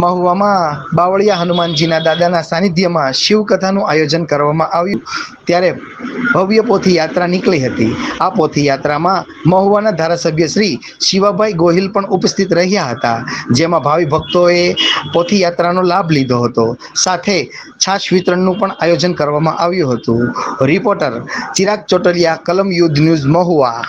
મહુવામાં બાવળિયા હનુમાનજીના દાદાના સાનિધ્યમાં શિવકથાનું આયોજન કરવામાં આવ્યું ત્યારે ભવ્ય પોથીયાત્રા નીકળી હતી। આ પોથીયાત્રામાં મહુવાના ધારાસભ્ય શ્રી શિવાભાઈ ગોહિલ પણ ઉપસ્થિત રહ્યા હતા, જેમાં ભાવિ ભક્તોએ પોથીયાત્રાનો લાભ લીધો હતો। સાથે છાશ વિતરણનું પણ આયોજન કરવામાં આવ્યું હતું। રિપોર્ટર ચિરાગ ચોટલિયા, કલમ યુદ્ધ ન્યૂઝ, મહુવા।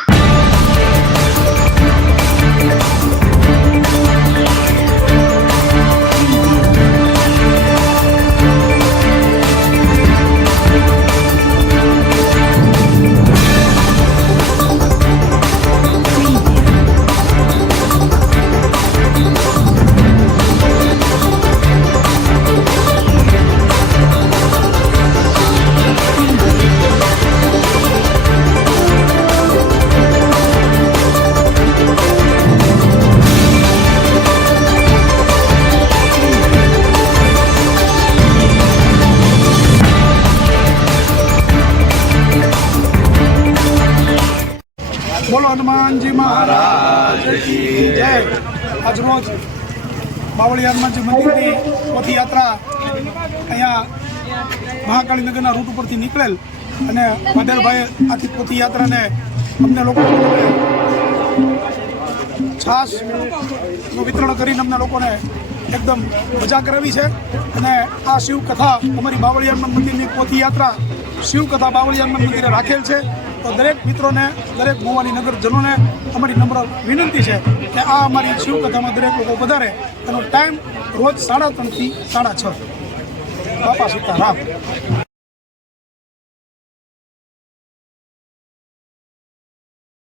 बोलो हनुमान जी महाराज की जय। आज रोज बावळिया हनुमानजी मंदिर की पोथीयात्रा अँ महाकाली नगर रूट पर निकलेल અને પટેલભાઈ આથી પોથીયાત્રાને અમને લોકો છાશનું વિતરણ કરીને અમને લોકોને એકદમ મજા કરાવી છે। અને આ શિવકથા અમારી બાવળિયા હનુમાન મંદિરની પોથીયાત્રા શિવકથા બાવળિયા હનુમાન મંદિરે રાખેલ છે। તો દરેક મિત્રોને, દરેક મહુવાની નગરજનોને અમારી નમ્ર વિનંતી છે કે આ અમારી શિવકથામાં દરેક લોકો વધારે। એનો ટાઈમ રોજ 3:30 થી 6:30। બાપા સીતારામ।